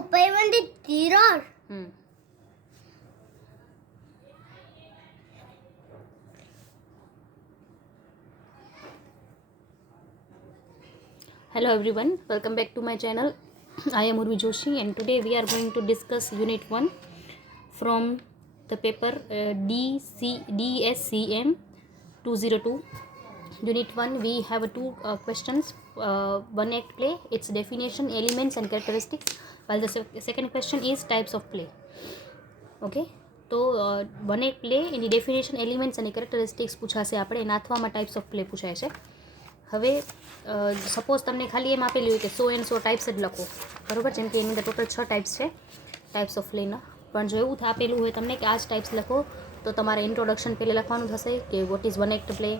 payment is zero. Hello everyone, welcome back to my channel. I am Urvi Joshi and today we are going to discuss Unit 1 from the paper DSCM 202. Unit 1 we have two questions, one act play, its definition, elements and characteristics, while the second question is types of play. Okay, તો one act play એની definition, elements અને characteristics પૂછાશે આપણે. એના અથવામાં types of play પૂછાય છે. હવે suppose તમને ખાલી એમ આપેલું હોય કે 100 and 100 ટાઈપ્સ જ લખો, બરાબર, જેમ કે એની અંદર ટોટલ 6 ટાઈપ્સ છે ટાઈપ્સ ઓફ પ્લેના. પણ જો એવું આપેલું હોય તમને કે આ જ ટાઈપ્સ લખો, તો તમારે ઇન્ટ્રોડક્શન પહેલાં લખવાનું થશે કે what is one act play,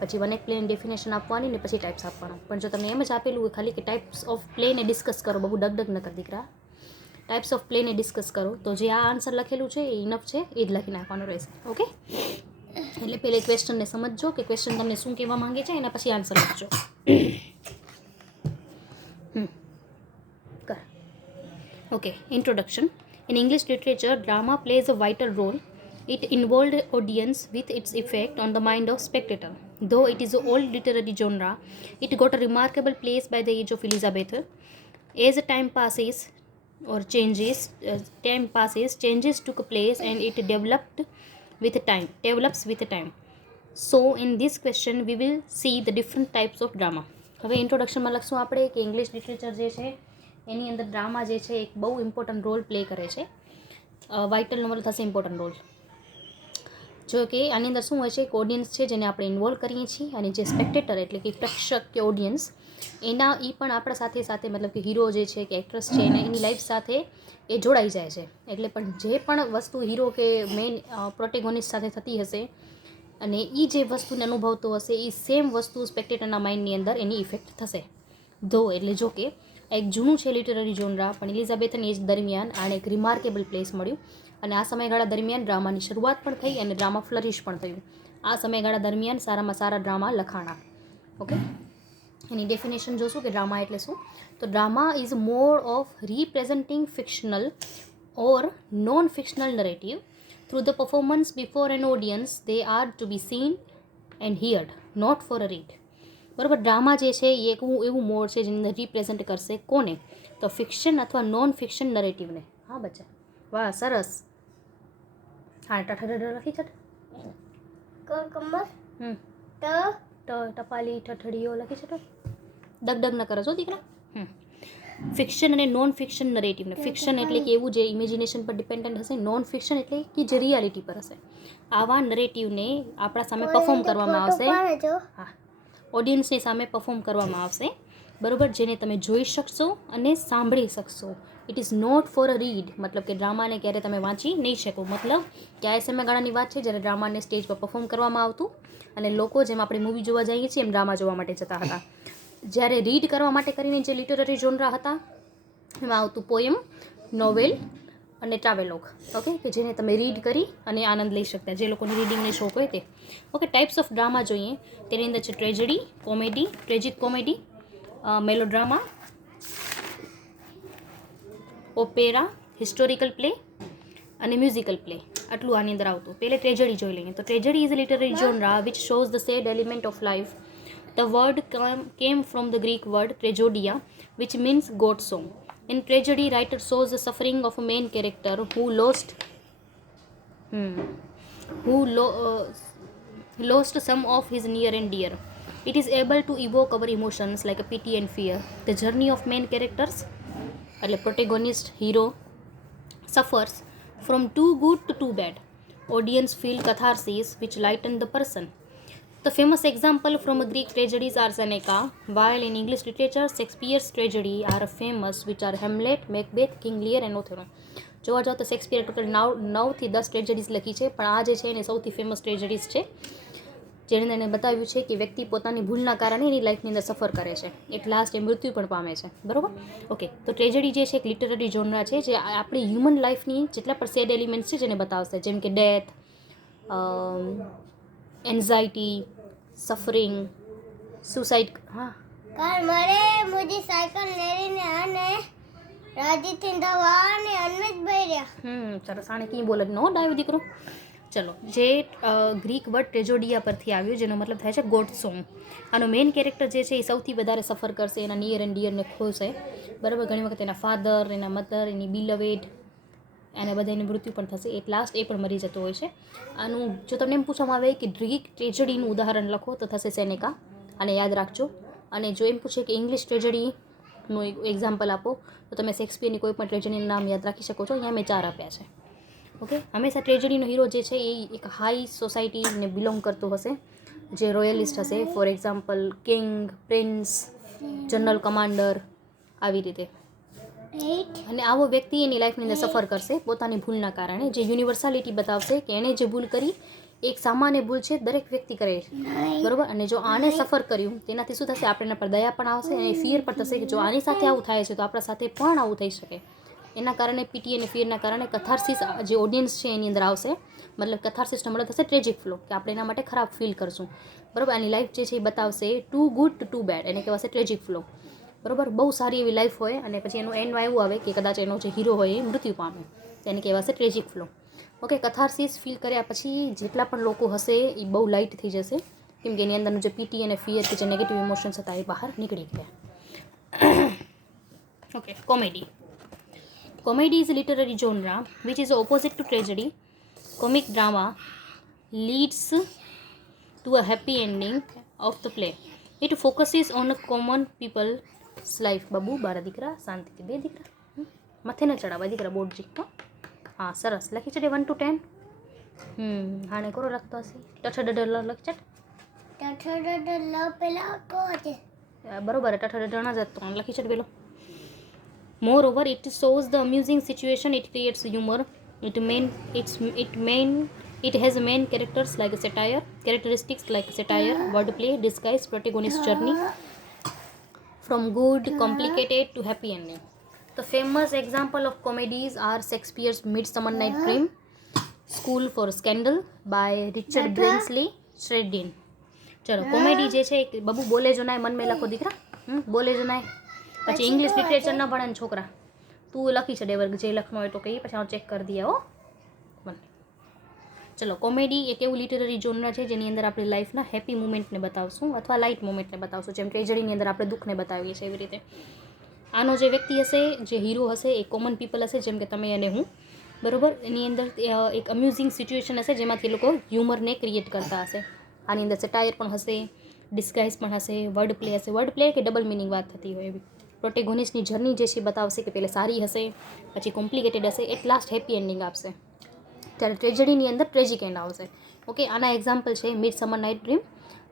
પછી વન એક્ટ પ્લેની ડેફિનેશન આપવાની ને પછી ટાઈપ્સ આપવાના. પણ જો તમને એમ જ આપેલું હોય ખાલી કે ટાઈપ્સ ઓફ પ્લેને ડિસ્કસ કરો, બહુ ડગડગ ન કર દીકરા, ટાઈપ્સ ઓફ પ્લેને ડિસ્કસ કરો, તો જે આ આન્સર લખેલું છે એ ઇનફ છે, એ જ લખી નાખવાનું રહેશે. ઓકે, એટલે પહેલે ક્વેશ્ચનને સમજજો કે ક્વેશ્ચન તમને શું કહેવા માંગે છે, એના પછી આન્સર લખજો. કર. Okay, introduction. In English literature, drama plays a vital role. It involved audience with its effect on the mind of spectator. Though it is an old literary genre, it got a remarkable place by the age of Elizabeth. As time passes, changes took place and it develops with time. So in this question we will see the different types of drama. હવે ઇન્ટ્રોડક્શનમાં લખશું આપણે કે English literature જે છે એની અંદર drama જે છે એક બહુ ઇમ્પોર્ટન્ટ રોલ પ્લે કરે છે. વાઇટલ નોવલ થશે ઇમ્પોર્ટન્ટ રોલ. જો કે આની અંદર શું હોય છે કે ઓડિયન્સ છે જેને આપણે ઇન્વોલ્વ કરીએ છીએ, અને જે સ્પેક્ટેટર એટલે કે પ્રેક્ષક કે ઓડિયન્સ એના એ પણ આપણા સાથે સાથે મતલબ કે હીરો જે છે કે એક્ટ્રેસ છે એને એની લાઈફ સાથે એ જોડાઈ જાય છે. એટલે પણ જે પણ વસ્તુ હીરો કે મેઇન પ્રોટેગોનિસ્ટ સાથે થતી હશે અને એ જે વસ્તુને અનુભવતો હશે એ સેમ વસ્તુ સ્પેક્ટેટરના માઇન્ડની અંદર એની ઇફેક્ટ થશે. એટલે જો કે એક જૂનું છે લિટરરી જોનરા, પણ એલિઝાબેથની એજ દરમિયાન આને એક રિમાર્કેબલ પ્લેસ મળ્યું, અને આ સમયગાળા દરમિયાન ડ્રામાની શરૂઆત પણ થઈ અને ડ્રામા ફ્લરિશ પણ થયું. આ સમયગાળા દરમિયાન સારામાં સારા ડ્રામા લખાણા. ઓકે, એની ડેફિનેશન જોશું કે ડ્રામા એટલે શું. તો drama is mode of representing fictional or non fictional narrative through the performance before an audience. They are to be seen and heard, not for a read. બરાબર, drama જે છે એ એવું મોડ છે જેની અંદર રિપ્રેઝેન્ટ કરશે કોને, તો ફિક્શન અથવા નોન ફિક્શન નરેટિવને. હા બચ્ચા, વાહ સરસ. હા, લખી છે કમર ટપાલી ઠઠડીઓ લખી છે. દગદગ ન કરો છો દીકરા. ફિક્શન અને નોન ફિક્શન નરેટિવને, ફિક્શન એટલે કે એવું જે ઇમેજિનેશન પર ડિપેન્ડન્ટ હશે, નોન ફિક્શન એટલે કે જે રિયાલિટી પર હશે, આવા નરેટિવને આપણા સામે પરફોર્મ કરવામાં આવશે. હા, ઓડિયન્સની સામે પરફોર્મ કરવામાં આવશે, બરાબર, જેને તમે જોઈ શકશો અને સાંભળી શકશો. It is not for a read, મતલબ કે ડ્રામાને ક્યારે તમે વાંચી નહીં શકો. મતલબ કે આ સમયગાળાની વાત છે જ્યારે ડ્રામાને સ્ટેજ પર પરફોર્મ કરવામાં આવતું અને લોકો જેમ આપણે મૂવી જોવા જઈએ છીએ એમ ડ્રામા જોવા માટે જતા હતા. જ્યારે રીડ કરવા માટે કરીને જે લિટરરી જોનરા હતા એમાં આવતું પોએમ, નોવેલ અને ટ્રાવેલોગ. ઓકે, કે જેને તમે રીડ કરી અને આનંદ લઈ શકતા, જે લોકોને રીડિંગને શોખ હોય તે. ઓકે, ટાઈપ્સ ઓફ ડ્રામા જોઈએ. તેની અંદર છે tragedy, comedy, tragic comedy, melodrama, opera, historical play અને મ્યુઝિકલ પ્લે. આટલું આની અંદર આવતું. પહેલે ટ્રેજડી જોઈ લઈએ. તો tragedy is a literary genre which shows the sad element of life. The word came from the Greek word tragedia, which means God song. In tragedy, writer shows the suffering of a main character who lost some of his near and dear. It is able to evoke our emotions like a pity and fear. The journey of main characters, the protagonist, hero, suffers from too good to too bad. Audience feel catharsis which lighten the person. The famous example from Greek tragedies are Seneca, while in English literature Shakespeare's tragedy are famous, which are Hamlet, Macbeth, King Lear and Othello. જોવા જાઓ તો Shakespeare total 9 થી 10 ટ્રેજડીઝ લખી છે, પણ આ જે છે એને સૌથી ફેમસ ટ્રેજડીઝ છે, જેને એને બતાવ્યું છે કે વ્યક્તિ પોતાની ભૂલના કારણે એની લાઈફની અંદર સફર કરે છે, એટલે લાસ્ટ એ મૃત્યુ પણ પામે છે. બરાબર, ઓકે. તો ટ્રેજડી જે છે એક લિટરરી જોનરા છે જે આપણી હ્યુમન લાઈફની જેટલા પણ સેડ એલિમેન્ટ્સ છે જેને બતાવશે, જેમ કે ડેથ, एंजाइटी, सफरिंग, सुसाइड. हाँ कल मरे मुझे साइकिल लेने आने રાજીથી દવા અને અન્વિતભાઈ રહ્યા. સરસ. આને કંઈ બોલે નો ડાયો દીકરો. ચલો, જે ગ્રીક વર્ડ ટ્રેજોડિયા પરથી આવ્યું, જેનો મતલબ થાય છે ગોડ સોંગ. આનો મેઇન કેરેક્ટર જે છે એ સૌથી વધારે સફર કરશે, એના નિયર એન્ડ ડિયરને ખોશે. બરાબર, ઘણી વખત એના ફાધર, એના મધર, એની બિલવેડ, એને બધાની મૃત્યુ પણ થશે. એટ લાસ્ટ એ પણ મરી જતો હોય છે. આનું જો તમને એમ પૂછવામાં આવે કે ગ્રીક ટ્રેજડીનું ઉદાહરણ લખો તો થશે સેનેકા, આને યાદ રાખજો. અને જો એમ પૂછે કે ઇંગ્લિશ ટ્રેજડીનું એક્ઝામ્પલ આપો તો તમે શેક્સપિયરની કોઈ પણ ટ્રેજડીનું નામ યાદ રાખી શકો છો. અહીંયા મેં 4 આપ્યા છે. ઓકે, હંમેશા ટ્રેજડીનો હીરો જે છે એ એક હાઈ સોસાયટીને બિલોંગ કરતો હશે, જે રોયલિસ્ટ હશે. For example king, prince, general commander, આવી રીતે. અને આવો વ્યક્તિ એની લાઈફની અંદર સફર કરશે પોતાની ભૂલના કારણે, જે યુનિવર્સાલિટી બતાવશે કે એણે જે ભૂલ કરી એક સામાન્ય ભૂલ છે, દરેક વ્યક્તિ કરે છે. બરાબર, અને જો આને સફર કર્યું તેનાથી શું થશે, આપણે એના પર દયા પણ આવશે અને ફિયર પણ થશે કે જો આની સાથે આવું થાય છે તો આપણા સાથે પણ આવું થઈ શકે. એના કારણે પીટી અને ફિયરના કારણે કથાર્સિસ જે ઓડિયન્સ છે એની અંદર આવશે. મતલબ કથાર્સિસનો મતલબ થશે ટ્રેજિક ફ્લો, કે આપણે એના માટે ખરાબ ફીલ કરશું. બરાબર, આની લાઈફ જે છે એ બતાવશે ટુ ગુડ ટુ બેડ, એને કહેવાશે ટ્રેજિક ફ્લો. બરાબર, બહુ સારી એવી લાઈફ હોય અને પછી એનું એન્ડમાં એવું આવે કે કદાચ એનો જે હીરો હોય એ મૃત્યુ પામે, તેને કહેવાશે ટ્રેજિક ફ્લો. ઓકે, કથાર્સિસ ફીલ કર્યા પછી જેટલા પણ લોકો હશે એ બહુ લાઇટ થઈ જશે, કેમ કે એની અંદરનું જે પીટી અને ફિયર કે જે નેગેટિવ ઇમોશન્સ હતા એ બહાર નીકળી ગયા. Okay, comedy. Comedy is a literary genre which is opposite to tragedy. Comic drama leads to a happy ending of the play. It focuses on a common people's life. બાબુ બારા દીકરા શાંતિથી, 2 દીકરા માથે ન ચડાવવા દીકરા, બોર્ડજી. હા, સરસ લખી છે 1 to 10. હાણે કરો લખતો હશે ટઠ લખ પેલા કો છે બરોબર, ટઠ ન જતો લખી છે પેલો. Moreover, it shows the amusing situation. It creates humor. It has main characters like a satire, characteristics like satire, wordplay, disguise, protagonist journey from good, complicated to happy ending. The famous example of comedies are Shakespeare's Midsummer Night Dream, School for Scandal by Richard Brinsley Sheridan. ચલો, comedy જે છે બબુ બોલે જો નાય મન મેં લખો દીકરા, બોલે જો નાય. પછી ઇંગ્લિશ લિટરેચર ન ભણે ને છોકરા, તું લખી છે ડેવર્ગ, જે લખનો હોય તો કહીએ, પછી હું ચેક કરી દઈએ. મને ચલો, કોમેડી એક એવું લિટરરી જોનર છે જેની અંદર આપણે લાઈફના હેપી મુમેન્ટને બતાવશું અથવા લાઇટ મુમેન્ટને બતાવશું, જેમ ટ્રેજડીની અંદર આપણે દુઃખને બતાવીએ છીએ એવી રીતે. આનો જે વ્યક્તિ હશે, જે હીરો હશે, એ કોમન પીપલ હશે, જેમ કે તમે અને હું. બરાબર, એની અંદર એક અમ્યુઝિંગ સિચ્યુએશન હશે જેમાંથી લોકો હ્યુમરને ક્રિએટ કરતા હશે. આની અંદર સેટાયર પણ હશે, ડિસ્ગાઇઝ પણ હશે, વર્ડ પ્લે હશે. વર્ડ પ્લે કે ડબલ મિનિંગ વાત થતી હોય એવી. પ્રોટેગોનિસ્ટની જર્ની જે છે બતાવશે કે પહેલે સારી હશે, પછી કોમ્પ્લિકેટેડ હશે, એટ લાસ્ટ હેપી એન્ડિંગ આપશે. ત્યારે ટ્રેજડીની અંદર ટ્રેજિક એન્ડ આવશે. ઓકે, આના એક્ઝામ્પલ છે midsummer night dream,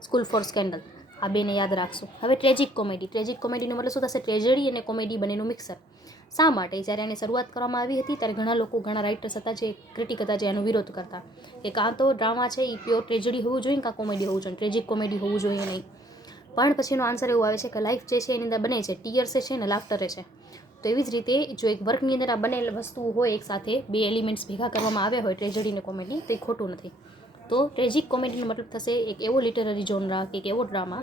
school for scandal. આ બેને યાદ રાખશું. હવે ટ્રેજિક કોમેડી. ટ્રેજિક કોમેડીનો મતલબ શું થશે, ટ્રેજડી અને કોમેડી બંનેનું મિક્સર. શા માટે? જ્યારે એની શરૂઆત કરવામાં આવી હતી ત્યારે ઘણા લોકો, ઘણા રાઇટર્સ હતા જે ક્રિટિક હતા જે એનો વિરોધ કરતા કે કાં તો ડ્રામા છે એ પ્યોર ટ્રેજડી હોવું જોઈએ, કાં કોમેડી હોવું જોઈએ, ટ્રેજિક કોમેડી હોવું જોઈએ નહીં. પણ પછીનો આન્સર એવું આવે છે કે લાઈફ જે છે એની અંદર બને છે, ટીયર્સે છે ને લાફ્ટરે છે. તો એવી જ રીતે જો એક વર્કની અંદર આ બંને વસ્તુઓ હોય એક સાથે, 2 એલિમેન્ટ્સ ભેગા કરવામાં આવ્યા હોય, ટ્રેજડી અને કોમેડી, તો એ ખોટું નથી. તો ટ્રેજિક કોમેડીનો મતલબ થશે એક એવો લિટરરી જોનરા કે એક એવો ડ્રામા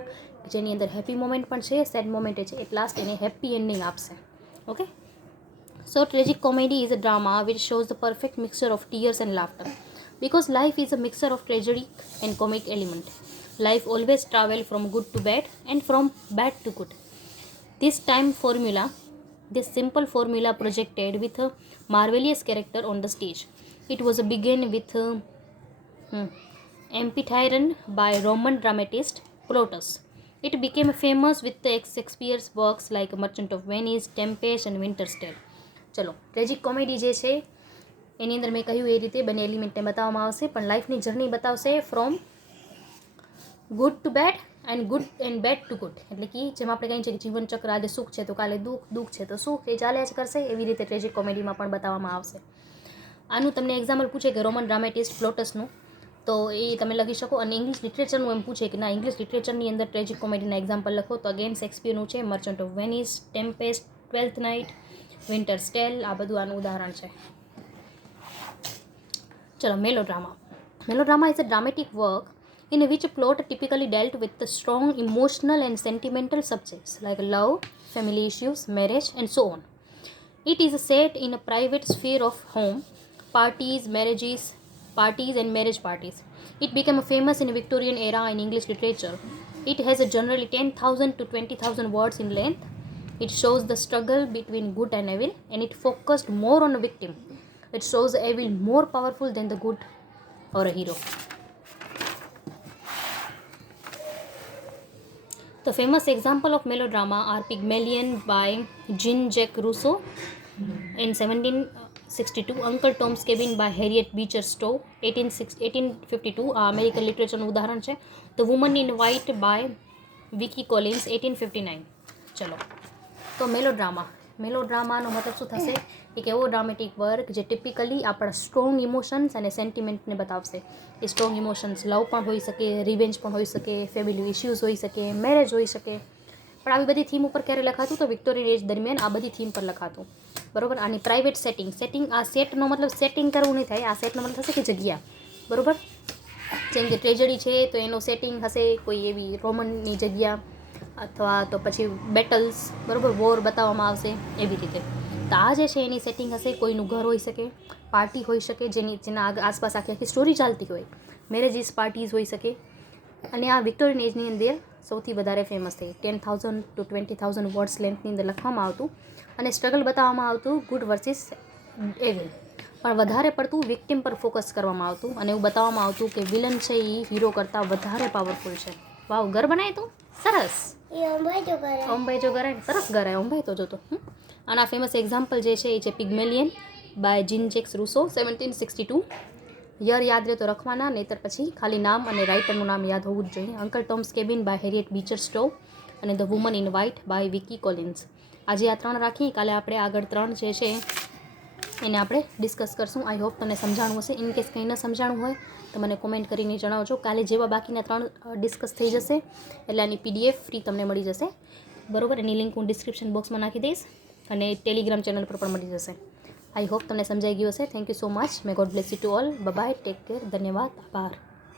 જેની અંદર હેપી મોમેન્ટ પણ છે, સેડ મોમેન્ટ છે, એટ લાસ્ટ એને હેપી એન્ડિંગ આપશે. Okay, so tragic comedy is a drama which shows the perfect mixture of tears and laughter. Because life is a mixture of tragedy and comic element. Life always travel from good to bad and from bad to good. This simple formula projected with a marvelous character on the stage. It was begun with Amphitryon by Roman dramatist Plautus. It became famous with the Shakespeare's works like Merchant of Venice, Tempest and Winter's Tale. ચલો, tragic comedy જે છે એની અંદર મેં કહ્યું એ રીતે બંને એલિમેન્ટને બતાવવામાં આવશે, પણ લાઈફની જર્ની બતાવશે from good to bad and bad to good. એટલે કે જેમ આપણે કહીએ છીએ કે જીવન ચક્ર, આજે સુખ છે તો કાલે દુઃખ, દુઃખ છે તો સુખ, એ ચાલ્યા જ કરશે. એવી રીતે ટ્રેજિક કોમેડીમાં પણ બતાવવામાં આવશે. આનું તમને એક્ઝામ્પલ પૂછે કે રોમન ડ્રામેટિસ્ટ પ્લોટસનું, તો એ તમે લખી શકો. અને ઇંગ્લિશ લિટરેચરનું એમ પૂછે કે ના, ઇંગ્લિશ લિટરેચરની અંદર ટ્રેજિક કોમેડીના એક્ઝામ્પલ લખો, તો અગેન શેક્સપિયરનું છે merchant of Venice, tempest, twelfth night, winter's tale, આ બધું આનું ઉદાહરણ છે. ચલો, melodrama. Melodrama is a dramatic work in which a plot typically dealt with the strong emotional and sentimental subjects like love, family issues, marriage, and so on. It is set in a private sphere of home, parties and marriage parties. It became famous in Victorian era in English literature. It has a generally 10,000 to 20,000 words in length. It shows the struggle between good and evil, and it focused more on a victim. It shows the evil more powerful than the good or a hero. The famous example of melodrama are Pygmalion by Jean-Jacques Rousseau in 1762, Uncle Tom's Cabin by Harriet Beecher Stowe 1852, આ American લિટરેચરનું ઉદાહરણ છે. The Woman in White by Vicky Collins 1859. ચલો, તો મેલોડ્રામાનો મતલબ શું થશે? એક એવો ડ્રામેટિક વર્ક જે ટિપિકલી આપણા સ્ટ્રોંગ ઇમોશન્સ અને સેન્ટિમેન્ટને બતાવશે. એ સ્ટ્રોંગ ઇમોશન્સ લવ પણ હોઈ શકે, રિવેન્જ પણ હોઈ શકે, ફેમિલી ઇશ્યુઝ હોઈ શકે, મેરેજ હોઈ શકે. પણ આવી બધી થીમ ઉપર ક્યારે લખાતું? તો વિક્ટોરિયન એજ દરમિયાન આ બધી થીમ પર લખાતું. બરોબર. આની પ્રાઇવેટ સેટિંગ, આ સેટનો મતલબ સેટિંગ કરવું નહીં થાય, આ સેટનો મતલબ થશે કે જગ્યા. બરોબર. જેમ કે ટ્રેજડી છે તો એનો સેટિંગ હશે કોઈ એવી રોમનની જગ્યા, અથવા તો પછી બેટલ્સ, બરોબર, વોર બતાવવામાં આવશે એવી રીતે. તો આ જે છે એની સેટિંગ હશે, કોઈનું ઘર હોઈ શકે, પાર્ટી હોઈ શકે, જેના આસપાસ આખી સ્ટોરી ચાલતી હોય, મેરેજીસ પાર્ટીઝ હોઈ શકે. અને આ વિક્ટોરિયન એજની અંદર સૌથી વધારે ફેમસ થઈ. 10,000 to 20,000 વર્ડ્સ લેન્થની અંદર લખવામાં આવતું અને સ્ટ્રગલ બતાવવામાં આવતું ગુડ વર્સિસ એવિલ. પણ વધારે પડતું વિક્ટિમ પર ફોકસ કરવામાં આવતું અને એવું બતાવવામાં આવતું કે વિલન છે એ હીરો કરતાં વધારે પાવરફુલ છે. વાવ, ઘર બનાય તો સરસ. અંબાઈ જો ઘરે સરસ ઘર અંબાઈ તો જોતો. આના ફેમસ એક્ઝામ્પલ જે છે એ છે પિગ્મેલિયન બાય જીન-જેક્સ રૂસો 1762. યર યાદ રહે તો લખવાના, નહીતર પછી ખાલી નામ અને રાઇટરનું નામ યાદ હોવું જ જોઈએ. Uncle Tom's cabin by Harriet Beecher Stowe અને the woman in white by Wilkie Collins. આજે આ 3 રાખી, કાલે આપણે આગળ 3 જે છે એને આપણે ડિસ્કસ કરશું. આઈ હોપ તમને સમજાણું હશે. ઇન કેસ કંઈ ન સમજાણું હોય તો મને કોમેન્ટ કરીને જણાવજો. કાલે જેવા બાકીના 3 ડિસ્કસ થઈ જશે એટલે આની PDF ફ્રી તમને મળી જશે. બરોબર. એની લિંક હું ડિસ્ક્રિપ્શન બોક્સમાં નાખી દઈશ અને ટેલિગ્રામ ચેનલ પર પણ મળી જશે. આઈ હોપ તમને સમજાઈ ગયું હશે. Thank you so much. May God bless you to all. Bye, take care. ધન્યવાદ, આભાર.